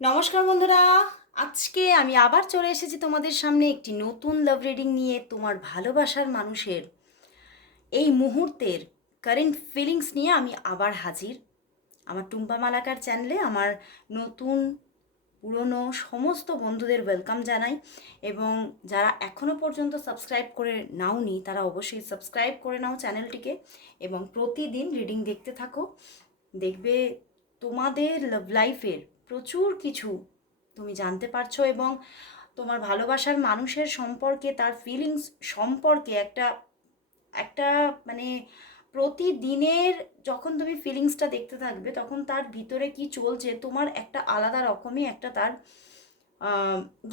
নমস্কার বন্ধুরা। আজকে আমি আবার চলে এসেছি তোমাদের সামনে একটি নতুন লাভ রিডিং নিয়ে তোমার ভালোবাসার মানুষের। এই মুহূর্তের কারেন্ট ফিলিংস নিয়ে আমি আবার হাজির। আমার টুম্পা মালাকার চ্যানেলে আমার নতুন, পুরনো সমস্ত বন্ধুদের ওয়েলকাম জানাই এবং যারা এখনও পর্যন্ত সাবস্ক্রাইব করে নাওনি, তারা অবশ্যই সাবস্ক্রাইব করে নাও চ্যানেলটিকে এবং প্রতিদিন রিডিং দেখতে থাকো। দেখবে তোমাদের লাভ লাইফের প্রচুর কিছু তুমি জানতে পারছ এবং তোমার ভালোবাসার মানুষের সম্পর্কে, তার ফিলিংস সম্পর্কে একটা একটা মানে প্রতিদিনের যখন তুমি ফিলিংসটা দেখতে থাকবে, তখন তার ভিতরে কি চলছে, তোমার একটা আলাদা রকমই একটা তার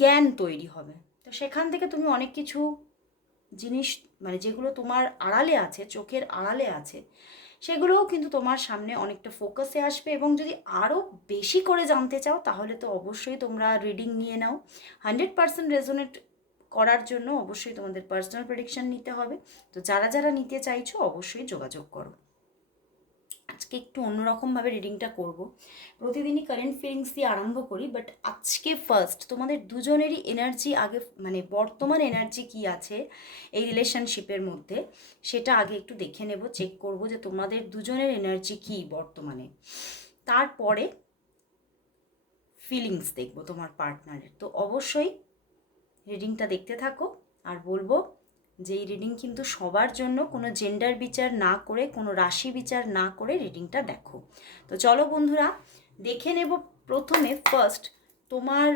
জ্ঞান তৈরি হবে। তো সেখান থেকে তুমি অনেক কিছু জিনিস মানে যেগুলো তোমার আড়ালে আছে, চোখের আড়ালে আছে সেগুলোও কিন্তু তোমার সামনে অনেকটা ফোকাসে আসবে এবং যদি আরও বেশি করে জানতে চাও, তাহলে তো অবশ্যই তোমরা রিডিং নিয়ে নাও। হান্ড্রেড পার্সেন্ট রেজোনেট করার জন্য অবশ্যই তোমাদের পার্সোনাল প্রেডিকশান নিতে হবে। তো যারা যারা নিতে চাইছো, অবশ্যই যোগাযোগ করো। আজকে একটু অন্যরকমভাবে রিডিংটা করব। প্রতিদিনই কারেন্ট ফিলিংস দিয়ে আরম্ভ করি বাট আজকে ফার্স্ট তোমাদের দুজনেরই এনার্জি আগে মানে বর্তমান এনার্জি কি আছে এই রিলেশনশিপের মধ্যে, সেটা আগে একটু দেখে নেব চেক করব যে তোমাদের দুজনের এনার্জি কি বর্তমানে। তারপরে ফিলিংস দেখব তোমার পার্টনারের তো অবশ্যই রিডিংটা দেখতে থাকো, আর বলব যে এই রিডিং কিন্তু সবার জন্য কোনো জেন্ডার বিচার না করে, কোনো রাশি বিচার না করে রিডিংটা দেখো। তো চলো বন্ধুরা, দেখে নেব প্রথমে ফার্স্ট তোমার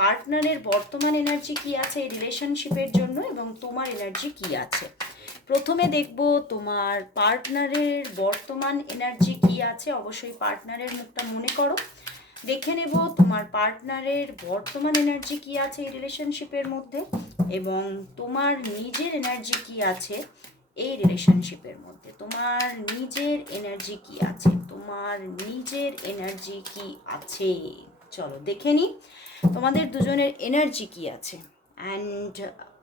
পার্টনারের বর্তমান এনার্জি কি আছে এই রিলেশনশিপের জন্য এবং তোমার এনার্জি কি আছে। প্রথমে দেখব তোমার পার্টনারের বর্তমান এনার্জি কি আছে, অবশ্যই পার্টনারের মুখটা মনে করো। দেখে নেব তোমার পার্টনারের বর্তমান এনার্জি কি আছে এই রিলেশনশিপের মধ্যে এবং তোমার নিজের এনার্জি কি আছে এই রিলেশনশিপের মধ্যে। তোমার নিজের এনার্জি কি আছে? তোমার নিজের এনার্জি কি আছে? চলো দেখে নিই তোমাদের দুজনের এনার্জি কি আছে? অ্যান্ড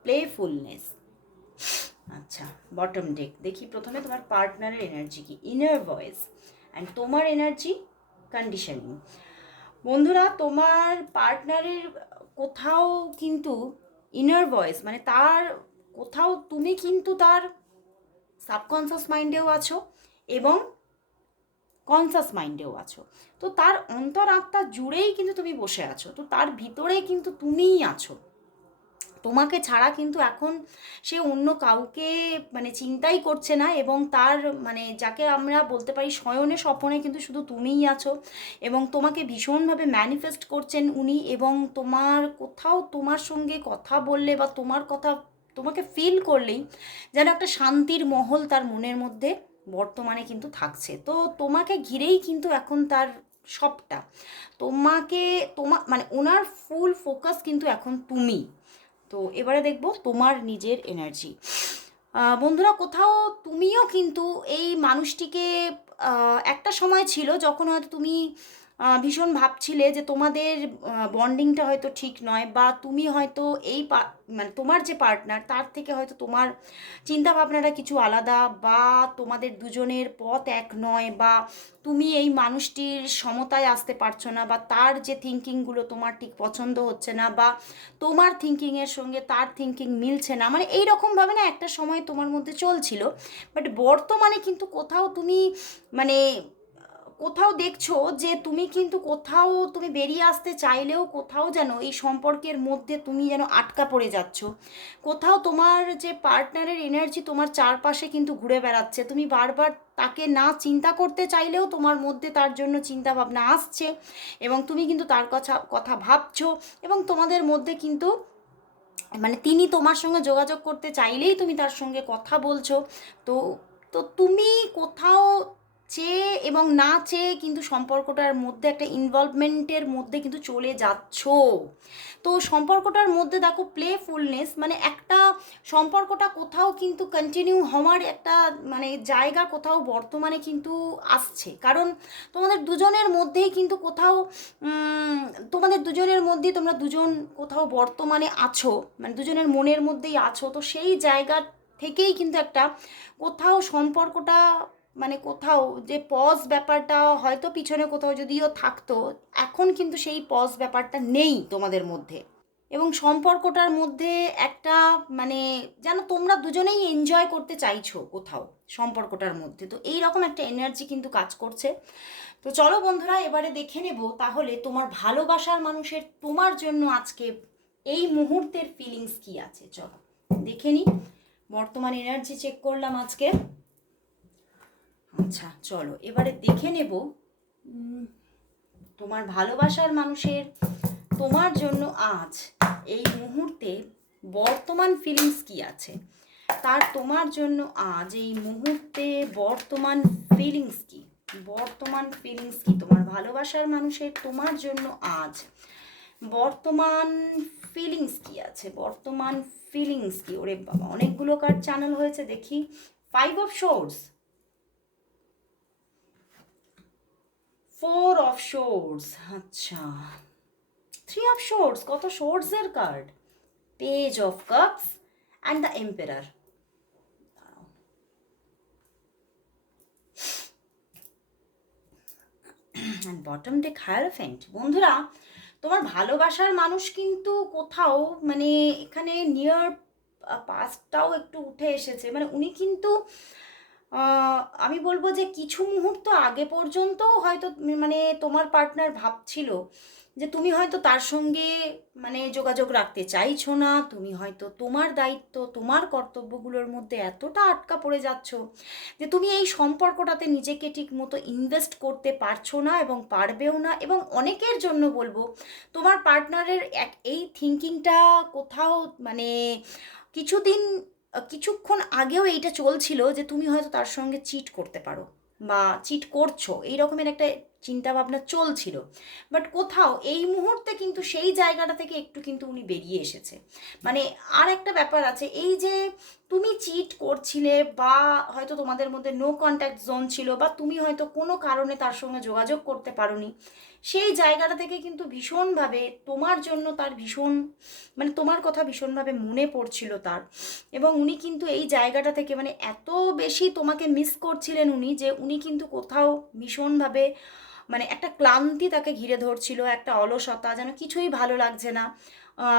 প্লেফুলনেস আচ্ছা বটম ডেক দেখি প্রথমে তোমার পার্টনারের এনার্জি কি? ইনার ভয়েস অ্যান্ড তোমার এনার্জি কন্ডিশনিং বন্ধুরা, তোমার পার্টনারের কোথাও কিন্তু ইনার ভয়েস মানে তার কোথাও তুমি কিন্তু তার সাবকনসাস মাইন্ডেও আছো এবং কনসাস মাইন্ডেও আছো। তো তার অন্তর আত্মা জুড়েই কিন্তু তুমি বসে আছো, তো তার ভিতরে কিন্তু তুমিই আছো। তোমাকে ছাড়া কিন্তু এখন সে অন্য কাউকে মানে চিন্তাই করছে না এবং তার মানে যাকে আমরা বলতে পারি শয়নে স্বপনে কিন্তু শুধু তুমিই আছো এবং তোমাকে ভীষণভাবে ম্যানিফেস্ট করছেন উনি এবং তোমার কোথাও তোমার সঙ্গে কথা বললে বা তোমার কথা, তোমাকে ফিল করলেই যেন একটা শান্তির মহল তার মনের মধ্যে বর্তমানে কিন্তু থাকছে। তো তোমাকে ঘিরেই কিন্তু এখন তার সবটা। তোমাকে, তোমা মানে ওনার ফুল ফোকাস কিন্তু এখন তুমি। তো এবারে দেখব তোমার নিজের এনার্জি বন্ধুরা, কোথাও তুমিও কিন্তু এই মানুষটিকে একটা সময় ছিল যখন হয়তো তুমি ভীষণ ভাবছিলে যে তোমাদের বন্ডিংটা হয়তো ঠিক নয় বা তুমি হয়তো এই মানে তোমার যে পার্টনার তার থেকে হয়তো তোমার চিন্তা ভাবনাটা কিছু আলাদা বা তোমাদের দুজনের পথ এক নয় বা তুমি এই মানুষটির সমতায় আসতে পারছ না বা তার যে থিঙ্কিংগুলো তোমার ঠিক পছন্দ হচ্ছে না বা তোমার থিঙ্কিংয়ের সঙ্গে তার থিঙ্কিং মিলছে না মানে এই রকমভাবে না একটা সময় তোমার মধ্যে চলছিল। বাট বর্তমানে কিন্তু কোথাও তুমি মানে কোথাও দেখছ যে তুমি কিন্তু কোথাও তুমি বেরিয়ে আসতে চাইলেও কোথাও যেন এই সম্পর্কের মধ্যে তুমি যেন আটকা পড়ে যাচ্ছ? কোথাও তোমার যে পার্টনারের এনার্জি তোমার চারপাশে কিন্তু ঘুরে বেড়াচ্ছে। তুমি বারবার তাকে না চিন্তা করতে চাইলেও তোমার মধ্যে তার জন্য চিন্তা ভাবনা আসছে এবং তুমি কিন্তু তার কথা কথা ভাবছ এবং তোমাদের মধ্যে কিন্তু মানে তিনি তোমার সঙ্গে যোগাযোগ করতে চাইলেই তুমি তার সঙ্গে কথা বলছো। তো তো তুমি কোথাও চেয়ে এবং না চেয়ে কিন্তু সম্পর্কটার মধ্যে একটা ইনভলভমেন্টের মধ্যে কিন্তু চলে যাচ্ছ। তো সম্পর্কটার মধ্যে দেখো প্লেফুলনেস মানে একটা সম্পর্কটা কোথাও কিন্তু কন্টিনিউ হওয়ার একটা মানে জায়গা কোথাও বর্তমানে কিন্তু আসছে। কারণ তোমাদের দুজনের মধ্যেই কিন্তু কোথাও তোমাদের দুজনের মধ্যেই তোমরা দুজন কোথাও বর্তমানে আছো মানে দুজনের মনের মধ্যেই আছো। তো সেই জায়গা থেকেই কিন্তু একটা কোথাও সম্পর্কটা মানে কোথাও যে পজ ব্যাপারটা হয়তো পিছনে কোথাও যদিও থাকতো, এখন কিন্তু সেই পজ ব্যাপারটা নেই তোমাদের মধ্যে। এবং সম্পর্কটার মধ্যে একটা মানে যেন তোমরা দুজনেই এনজয় করতে চাইছো কোথাও সম্পর্কটার মধ্যে। তো এই রকম একটা এনার্জি কিন্তু কাজ করছে। তো চলো বন্ধুরা, এবারে দেখে নেব তাহলে তোমার ভালোবাসার মানুষের তোমার জন্য আজকে এই মুহূর্তের ফিলিংস কি আছে। চলো দেখে নিই বর্তমান এনার্জি চেক করলাম আজকে। আচ্ছা চলো, এবারে দেখে নেব তোমার ভালোবাসার মানুষের, তোমার জন্য আজ এই মুহূর্তে বর্তমান ফিলিংস কি আছে? তার তোমার জন্য আজ এই মুহূর্তে বর্তমান ফিলিংস কি? বর্তমান ফিলিংস কি? তোমার ভালোবাসার মানুষের তোমার জন্য আজ বর্তমান ফিলিংস কি আছে? বর্তমান ফিলিংস কি? ওরে বাবা, অনেকগুলো কার্ড চ্যানেল হয়েছে, দেখি। Five of swords four of swords আচ্ছা। থ্রি অফ শোর্স কত শোর্টসের card page of cups and the emperor and bottom deck hierophant বন্ধুরা, তোমার ভালোবাসার মানুষ কিন্তু কোথাও মানে এখানে নিয়ার পাস্টটাও একটু উঠে এসেছে। মানে উনি কিন্তু আমি বলব যে কিছু মুহূর্ত আগে পর্যন্ত হয়তো মানে তোমার পার্টনার ভাবছিল যে তুমি হয়তো তার সঙ্গে মানে যোগাযোগ রাখতে চাইছো না, তুমি হয়তো তোমার দায়িত্ব, তোমার কর্তব্যগুলোর মধ্যে এতটা আটকা পড়ে যাচ্ছ যে তুমি এই সম্পর্কটাতে নিজেকে ঠিক মতো ইনভেস্ট করতে পারছ না এবং পারবেও না। এবং অনেকের জন্য বলব, তোমার পার্টনারের এক, এই থিঙ্কিংটা কোথাও মানে কিছুদিন কিছুক্ষণ আগেও এইটা চলছিল যে তুমি হয়তো তার সঙ্গে চিট করতে পারো বা চিট করছ, এই রকমের একটা চিন্তা ভাবনা চলছিল। বাট কোথাও এই মুহূর্তে কিন্তু সেই জায়গাটা থেকে একটু কিন্তু উনি বেরিয়ে এসেছে। মানে আর একটা ব্যাপার আছে, এই যে তুমি চিট করছিলে বা হয়তো তোমাদের মধ্যে নো কন্ট্যাক্ট জোন ছিল বা তুমি হয়তো কোনো কারণে তার সঙ্গে যোগাযোগ করতে পারোনি সেই জায়গাটা থেকে কিন্তু ভীষণভাবে তোমার জন্য তার ভীষণ মানে তোমার কথা ভীষণভাবে মনে পড়ছিল তার। এবং উনি কিন্তু এই জায়গাটা থেকে মানে এত বেশি তোমাকে মিস করছিলেন উনি যে উনি কিন্তু কোথাও ভীষণভাবে মানে একটা ক্লান্তি তাকে ঘিরে ধরছিল, একটা অলসতা, যেন কিছুই ভালো লাগছে না।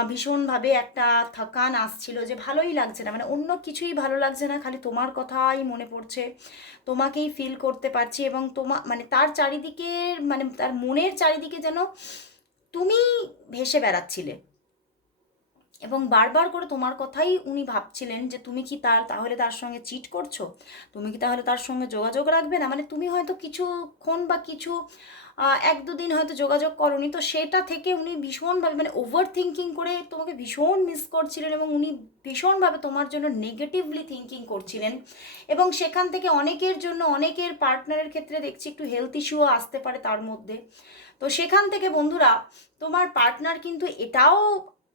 ভীষণভাবে একটা থাকান আসছিল যে ভালোই লাগছে না। মানে অন্য কিছুই ভালো লাগছে না, খালি তোমার কথাই মনে পড়ছে। তোমাকেই ফিল করতে পারছি এবং তোমা মানে তার চারিদিকে মানে তার মনের চারিদিকে যেন তুমি ভেসে বেড়াচ্ছিলে। এবং বারবার করে তোমার কথাই উনি ভাবছিলেন যে তুমি কি তার, তাহলে তার সঙ্গে চিট করছ? তুমি কি তাহলে তার সঙ্গে যোগাযোগ রাখবে না? মানে তুমি হয়তো কিছুক্ষণ বা কিছু এক দুদিন হয়তো যোগাযোগ করনি। তো সেটা থেকে উনি ভীষণভাবে মানে ওভার থিঙ্কিং করে তোমাকে ভীষণ মিস করছিলেন এবং উনি ভীষণভাবে তোমার জন্য নেগেটিভলি থিঙ্কিং করছিলেন। এবং সেখান থেকে অনেকের জন্য, অনেকের পার্টনারের ক্ষেত্রে দেখছি একটু হেলথ ইস্যুও আসতে পারে তার মধ্যে। তো সেখান থেকে বন্ধুরা, তোমার পার্টনার কিন্তু এটাও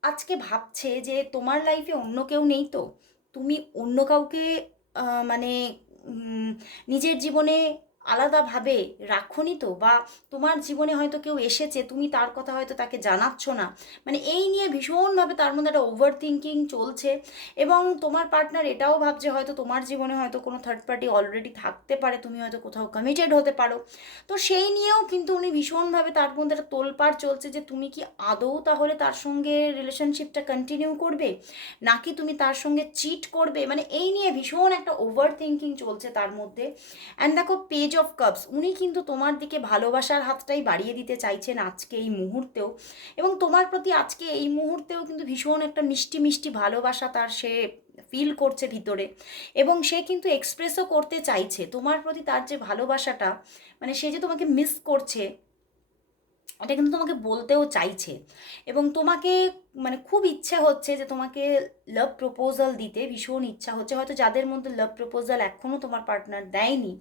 আজকে ভাবছে যে তোমার লাইফে অন্য কেউ নেই তো? তুমি অন্য কাউকে মানে নিজের জীবনে আলাদাভাবে রাখোনি তো বা তোমার জীবনে হয়তো কেউ এসেছে, তুমি তার কথা হয়তো তাকে জানাচ্ছ না। মানে এই নিয়ে ভীষণভাবে তার মধ্যে একটা ওভার থিঙ্কিং চলছে এবং তোমার পার্টনার এটাও ভাবছে হয়তো তোমার জীবনে হয়তো কোনো থার্ড পার্টি অলরেডি থাকতে পারে, তুমি হয়তো কোথাও কমিটেড হতে পারো। তো সেই নিয়েও কিন্তু উনি ভীষণভাবে তার মধ্যে একটা তোলপাড় চলছে যে তুমি কি আদৌ তাহলে তার সঙ্গে রিলেশনশিপটা কন্টিনিউ করবে? নাকি তুমি তার সঙ্গে চিট করবে? মানে এই নিয়ে ভীষণ একটা ওভার থিঙ্কিং চলছে তার মধ্যে। অ্যান্ড দেখো পেজ অফ কাপস উনি কিন্তু তোমার দিকে ভালোবাসার হাতটাই বাড়িয়ে দিতে চাইছেন আজকে এই মুহূর্তেও। এবং তোমার প্রতি আজকে এই মুহূর্তেও কিন্তু ভীষণ একটা মিষ্টি মিষ্টি ভালোবাসা তার সে ফিল করছে ভিতরে। এবং সে কিন্তু এক্সপ্রেসও করতে চাইছে। তোমার প্রতি তার যে ভালোবাসাটা মানে সে যে তোমাকে মিস করছে, এটা কিন্তু তোমাকে বলতেও চাইছে। এবং তোমাকে মানে খুব ইচ্ছে হচ্ছে যে তোমাকে লাভ প্রপোজাল দিতে, ভীষণ ইচ্ছা হচ্ছে। হয়তো যাদের মধ্যে লাভ প্রপোজাল এখনও তোমার পার্টনার দেয়নি।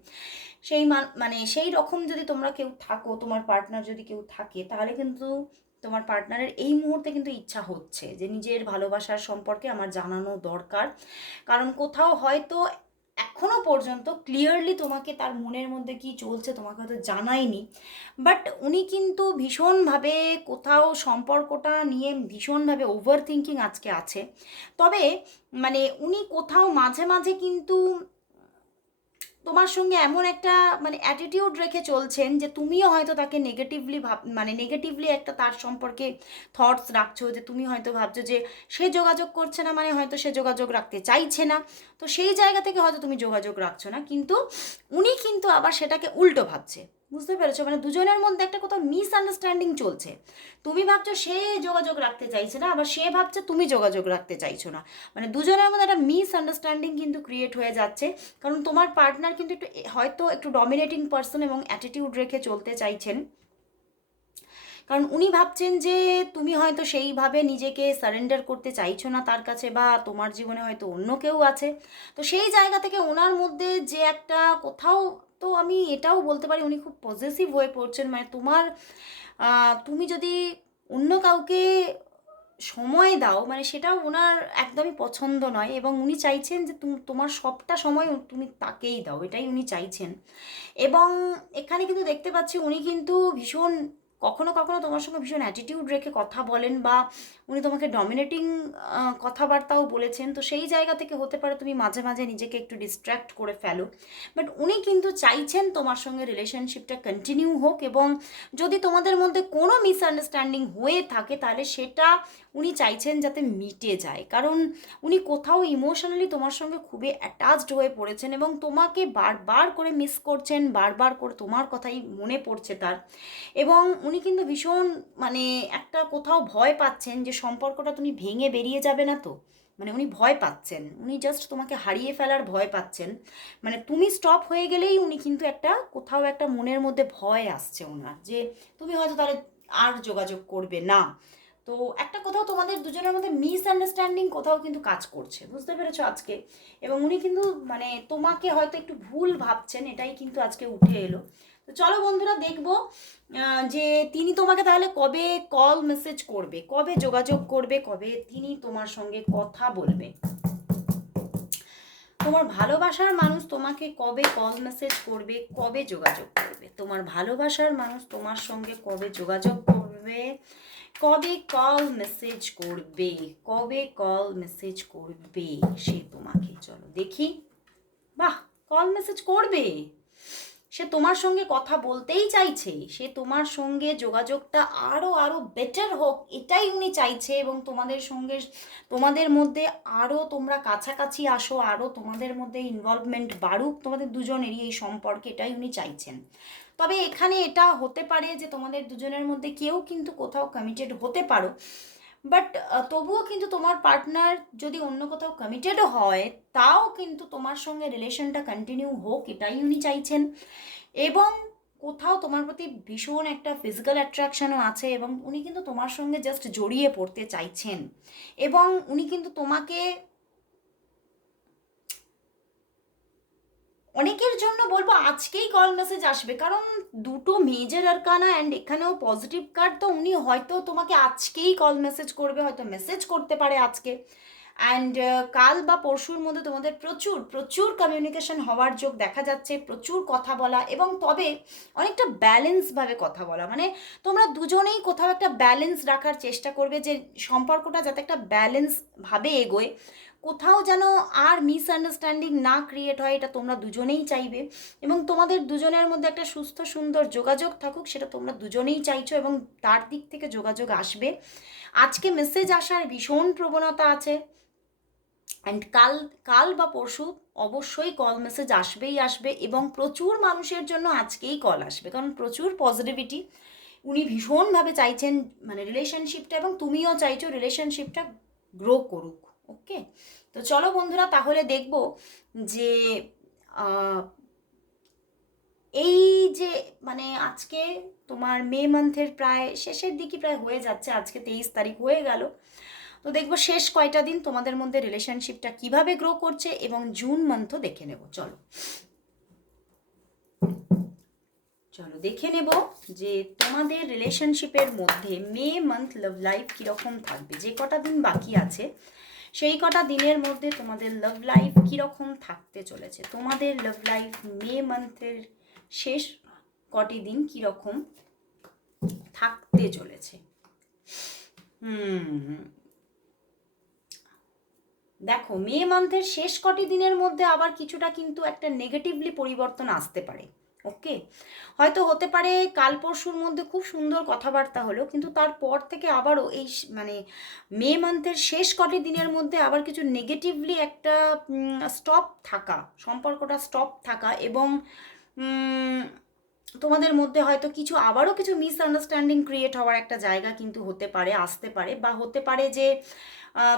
সেই মান- সেই রকম যদি তোমরা কেউ থাকো, তোমার পার্টনার যদি কেউ থাকে, তাহলে কিন্তু তোমার পার্টনারের এই মুহূর্তে কিন্তু ইচ্ছা হচ্ছে যে নিজের ভালোবাসার সম্পর্কে আমার জানানো দরকার। কারণ কোথাও হয়তো এখনও পর্যন্ত ক্লিয়ারলি তোমাকে তার মনের মধ্যে কি চলছে তোমাকে হয়তো জানায়নি। বাট উনি কিন্তু ভীষণভাবে কোথাও সম্পর্কটা নিয়ে ভীষণভাবে ওভার থিঙ্কিং আজকে আছে। তবে মানে উনি কোথাও মাঝে মাঝে কিন্তু তোমার সঙ্গে এমন একটা মানে অ্যাটিটিউড রেখে চলছেন যে তুমিও হয়তো তাকে নেগেটিভলি ভাব মানে নেগেটিভলি একটা তার সম্পর্কে থটস রাখছো, যে তুমি হয়তো ভাবছ যে সে যোগাযোগ করছে না মানে হয়তো সে যোগাযোগ রাখতে চাইছে না। তো সেই জায়গা থেকে হয়তো তুমি যোগাযোগ রাখছো না, কিন্তু উনি কিন্তু আবার সেটাকে উল্টো ভাবছে। বুঝতে পেরেছ? মানে দুজনের মধ্যে একটা কোথাও মিসআন্ডারস্ট্যান্ডিং চলছে। তুমি ভাবছ সে যোগাযোগ রাখতে চাইছে না, আবার সে ভাবছে তুমি যোগাযোগ রাখতে চাইছো না। মানে দুজনের মধ্যে একটা মিসআন্ডারস্ট্যান্ডিং কিন্তু ক্রিয়েট হয়ে যাচ্ছে। কারণ তোমার পার্টনার কিন্তু একটু হয়তো একটু ডমিনেটিং পার্সন এবং অ্যাটিটিউড রেখে চলতে চাইছেন। কারণ উনি ভাবছেন যে তুমি হয়তো সেইভাবে নিজেকে সারেন্ডার করতে চাইছো না তার কাছে বা তোমার জীবনে হয়তো অন্য কেউ আছে। তো সেই জায়গা থেকে ওনার মধ্যে যে একটা কোথাও তো আমি এটাও বলতে পারি, উনি খুব পজিটিভ হয়ে পড়ছেন। মানে তোমার তুমি যদি অন্য কাউকে সময় দাও মানে সেটাও ওনার একদমই পছন্দ নয় এবং উনি চাইছেন যে তোমার সবটা সময় তুমি তাকেই দাও, এটাই উনি চাইছেন। এবং এখানে কিন্তু দেখতে পাচ্ছি উনি কিন্তু ভীষণ কখনো কখনো তোমার সঙ্গে ভীষণ অ্যাটিটিউড রেখে কথা বলেন বা উনি তোমাকে ডমিনেটিং কথাবার্তাও বলেছেন। তো সেই জায়গা থেকে হতে পারে তুমি মাঝে মাঝে নিজেকে একটু ডিস্ট্র্যাক্ট করে ফেলো। বাট উনি কিন্তু চাইছেন তোমার সঙ্গে রিলেশনশিপটা কন্টিনিউ হোক এবং যদি তোমাদের মধ্যে কোনো মিসআন্ডারস্ট্যান্ডিং হয়ে থাকে, তাহলে সেটা উনি চাইছেন যাতে মিটে যায়। কারণ উনি কোথাও ইমোশনালি তোমার সঙ্গে খুবই অ্যাটাচড হয়ে পড়েছেন এবং তোমাকে বারবার করে মিস করছেন, বারবার করে তোমার কথাই মনে পড়ছে তার। এবং উনি কিন্তু ভীষণ মানে একটা কোথাও ভয় পাচ্ছেন যে সম্পর্কটা তুমি ভেঙে বেরিয়ে যাবে না তো? মানে উনি ভয় পাচ্ছেন। উনি জাস্ট তোমাকে হারিয়ে ফেলার ভয় পাচ্ছেন। মানে তুমি স্টপ হয়ে গেলেই উনি কিন্তু একটা, কোথাও একটা মনের মধ্যে ভয় আসছে ওনার যে, তুমি হয়তো তাহলে আর যোগাযোগ করবে না। তো একটা কোথাও তোমাদের দুজনের মধ্যে মিসআন্ডারস্ট্যান্ডিং কোথাও কিন্তু কাজ করছে। বুঝতে পেরেছ আজকে? এবং উনি কিন্তু মানে তোমাকে হয়তো একটু ভুল ভাবছেন, এটাই কিন্তু আজকে উঠে এলো। তো চলো বন্ধুরা দেখব যে তিনি তোমাকে তাহলে কবে কল মেসেজ করবে, কবে যোগাযোগ করবে, কবে তিনি তোমার সঙ্গে কথা বলবে। তোমার ভালোবাসার মানুষ তোমাকে কবে কল মেসেজ করবে, কবে যোগাযোগ করবে? তোমার ভালোবাসার মানুষ তোমার সঙ্গে কবে যোগাযোগ করবে, কবে কল মেসেজ করবে, কবে কল মেসেজ করবে সে তোমাকে, চলো দেখি। বাহ কল মেসেজ করবে? সে তোমার সঙ্গে কথা বলতেই চাইছে, সে তোমার সঙ্গে যোগাযোগটা আরও আরও বেটার হোক, এটাই উনি চাইছে এবং তোমাদের সঙ্গে, তোমাদের মধ্যে আরও তোমরা কাছাকাছি আসো আরও তোমাদের মধ্যে ইনভলভমেন্ট বাড়ুক, তোমাদের দুজনেরই এই সম্পর্কে এটাই উনি চাইছেন। তবে এখানে এটা হতে পারে যে তোমাদের দুজনের মধ্যে কেউ কিন্তু কোথাও কমিটেড হতে পারো। বাট তবুও কিন্তু তোমার পার্টনার যদি অন্য কোথাও কমিটেড হয়, তাও কিন্তু তোমার সঙ্গে রিলেশনটা কন্টিনিউ হোক, এটাই উনি চাইছেন। এবং কোথাও তোমার প্রতি ভীষণ একটা ফিজিক্যাল অ্যাট্রাকশানও আছে এবং উনি কিন্তু তোমার সঙ্গে জাস্ট জড়িয়ে পড়তে চাইছেন। এবং উনি কিন্তু তোমাকে অনেকের জন্য বলব আজকেই কল মেসেজ আসবে। কারণ দুটো মেজর আরকানা অ্যান্ড এখানেও পজিটিভ কার্ড তো উনি হয়তো তোমাকে আজকেই কল মেসেজ করবে, হয়তো মেসেজ করতে পারে আজকে। অ্যান্ড কাল বা পরশুর মধ্যে তোমাদের প্রচুর প্রচুর কমিউনিকেশন হওয়ার যোগ দেখা যাচ্ছে, প্রচুর কথা বলা এবং তবে অনেকটা ব্যালেন্সভাবে কথা বলা। মানে তোমরা দুজনেই কোথাও একটা ব্যালেন্স রাখার চেষ্টা করবে যে সম্পর্কটা যাতে একটা ব্যালেন্সভাবে এগোয়। কোথাও যেন আর মিসআন্ডারস্ট্যান্ডিং না ক্রিয়েট হয়, এটা তোমরা দুজনেই চাইবে। এবং তোমাদের দুজনের মধ্যে একটা সুস্থ, সুন্দর যোগাযোগ থাকুক, সেটা তোমরা দুজনেই চাইছো এবং তার দিক থেকে যোগাযোগ আসবে। আজকে মেসেজ আসার ভীষণ প্রবণতা আছে। অ্যান্ড কাল কাল বা পরশু অবশ্যই কল মেসেজ আসবেই আসবে এবং প্রচুর মানুষের জন্য আজকেই কল আসবে, কারণ প্রচুর পজিটিভিটি উনি ভীষণভাবে চাইছেন মানে রিলেশনশিপটা এবং তুমিও চাইছো রিলেশনশিপটা গ্রো করুক। ওকে? তো চলো বন্ধুরা, তাহলে দেখব যে এই যে মানে আজকে তোমার মে মান্থের প্রায়, শেষের দিকে প্রায় হয়ে যাচ্ছে, আজকে তেইশ তারিখ হয়ে গেল। তো দেখব শেষ কয়টা দিন তোমাদের মধ্যে রিলেশনশিপটা কীভাবে গ্রো করছে এবং জুন মান্থও দেখে নেব, চলো। চলো দেখে নেব যে তোমাদের রিলেশনশিপের মধ্যে মে মান্থ লাভ লাইফ কীরকম থাকবে, যে কটা দিন বাকি আছে সেই কটা দিনের মধ্যে তোমাদের লাভ লাইফ কীরকম থাকতে চলেছে? তোমাদের লাভ লাইফ মে মান্থের শেষ কটি দিন কীরকম থাকতে চলেছে? হুম। দেখো, মে মান্থের শেষ কটি দিনের মধ্যে আবার কিছুটা কিন্তু একটা নেগেটিভলি পরিবর্তন আসতে পারে। ওকে হয়তো হতে পারে কাল পরশুর মধ্যে খুব সুন্দর কথাবার্তা হলো, কিন্তু তারপর থেকে আবারও এই মানে মে মান্থের শেষ কটি দিনের মধ্যে আবার কিছু নেগেটিভলি একটা স্টপ থাকা, সম্পর্কটা স্টপ থাকা এবং তোমাদের মধ্যে হয়তো কিছু, আবারও কিছু মিসআন্ডারস্ট্যান্ডিং ক্রিয়েট হওয়ার একটা জায়গা কিন্তু হতে পারে, আসতে পারে বা হতে পারে যে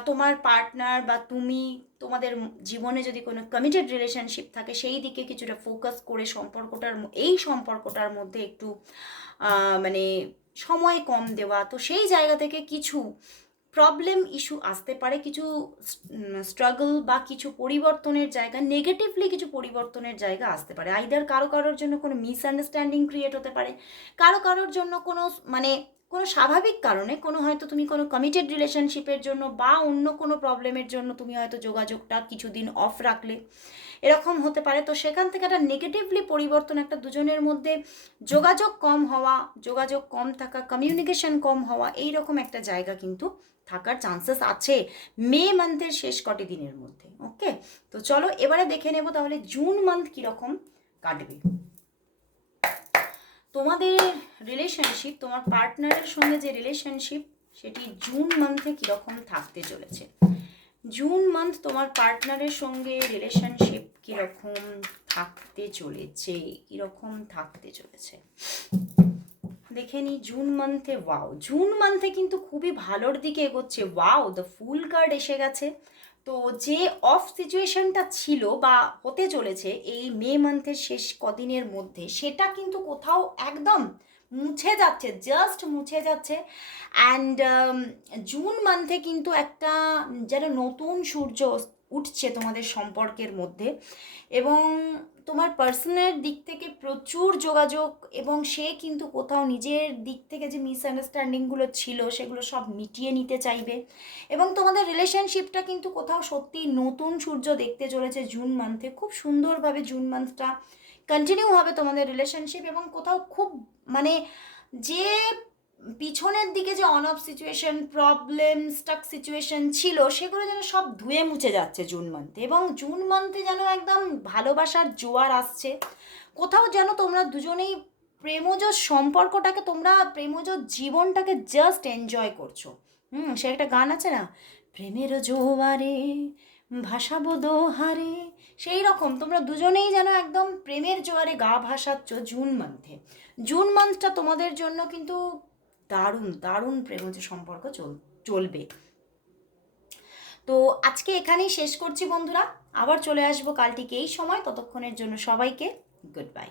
তোমার পার্টনার বা তুমি তোমাদের জীবনে যদি কোনো কমিটেড রিলেশনশিপ থাকে, সেই দিকে কিছুটা ফোকাস করে সম্পর্কটার এই সম্পর্কটার মধ্যে একটু মানে সময় কম দেওয়া। তো সেই জায়গা থেকে কিছু প্রবলেম ইস্যু আসতে পারে, কিছু স্ট্রাগল বা কিছু পরিবর্তনের জায়গা নেগেটিভলি কিছু পরিবর্তনের জায়গা আসতে পারে। আইদার কারও কারোর জন্য কোনো মিসআন্ডারস্ট্যান্ডিং ক্রিয়েট হতে পারে, কারও কারোর জন্য কোনো মানে কোনো স্বাভাবিক কারণে, কোনো হয়তো তুমি কোনো কমিটেড রিলেশনশিপের জন্য বা অন্য কোনো প্রবলেমের জন্য তুমি হয়তো যোগাযোগটা কিছুদিন অফ রাখলে। এরকম হতে পারে। তো সেখান থেকে একটা নেগেটিভলি পরিবর্তন একটা দুজনের মধ্যে যোগাযোগ কম হওয়া, যোগাযোগ কম থাকা কমিউনিকেশন কম হওয়া এই রকম একটা জায়গা কিন্তু থাকার চান্সেস আছে মে মান্থের শেষ কটি দিনের মধ্যে। ওকে তো চলো এবারে দেখে নেব তাহলে জুন মান্থ কীরকম কাটবে। তোমাদের রিলেশনশিপ তোমার পার্টনারের সঙ্গে যে রিলেশনশিপ সেটি জুন মান্থে কীরকম থাকতে চলেছে। জুন মান্থ তোমার পার্টনারের সঙ্গে রিলেশনশিপ কীরকম থাকতে চলেছে? কীরকম থাকতে চলেছে? দেখে নি জুন মান্থে ওয়াও জুন মান্থে কিন্তু খুবই ভালোর দিকে এগোচ্ছে। ওয়াও দ্য ফুল কার্ড এসে গেছে। তো যে অফ সিচুয়েশনটা ছিল বা হতে চলেছে এই মে মান্থের শেষ কদিনের মধ্যে, সেটা কিন্তু কোথাও একদম মুছে যাচ্ছে জাস্ট মুছে যাচ্ছে। অ্যান্ড জুন মান্থে কিন্তু একটা যেন নতুন সূর্য উঠছে তোমাদের সম্পর্কের মধ্যে। এবং তোমার পার্সোনাল দিক থেকে প্রচুর যোগাযোগ এবং সে কিন্তু কোথাও নিজের দিক থেকে যে মিসআন্ডারস্ট্যান্ডিংগুলো ছিল, সেগুলো সব মিটিয়ে নিতে চাইবে। এবং তোমাদের রিলেশনশিপটা কিন্তু কোথাও সত্যি নতুন সূর্য দেখতে চলেছে জুন মান্থে খুব সুন্দরভাবে জুন মান্থটা কন্টিনিউ হবে তোমাদের রিলেশনশিপ এবং কোথাও খুব মানে যে পিছনের দিকে যে on off situation problem stuck situation ছিল, সেগুলো যেন সব ধুয়ে মুছে যাচ্ছে জুন মান্থে এবং জুন মান্থে যেন একদম ভালোবাসার জোয়ার আসছে। কোথাও যেন তোমরা দুজনেই প্রেমজ সম্পর্কটাকে, তোমরা প্রেমজ জীবনটাকে জাস্ট এনজয় করছ। হুম, সে একটা গান আছে না? প্রেমের জোয়ারে ভাসাবো হারে। সেই রকম, তোমরা দুজনেই যেন একদম প্রেমের জোয়ারে গা ভাসাচ্ছ জুন মান্থে জুন মান্থটা তোমাদের জন্য কিন্তু দারুণ দারুণ প্রেম প্রেমজ সম্পর্ক চল, চলবে। তো আজকে এখানেই শেষ করছি বন্ধুরা। আবার চলে আসব কালটিকে এই সময়। ততক্ষণের জন্য সবাইকে গুড বাই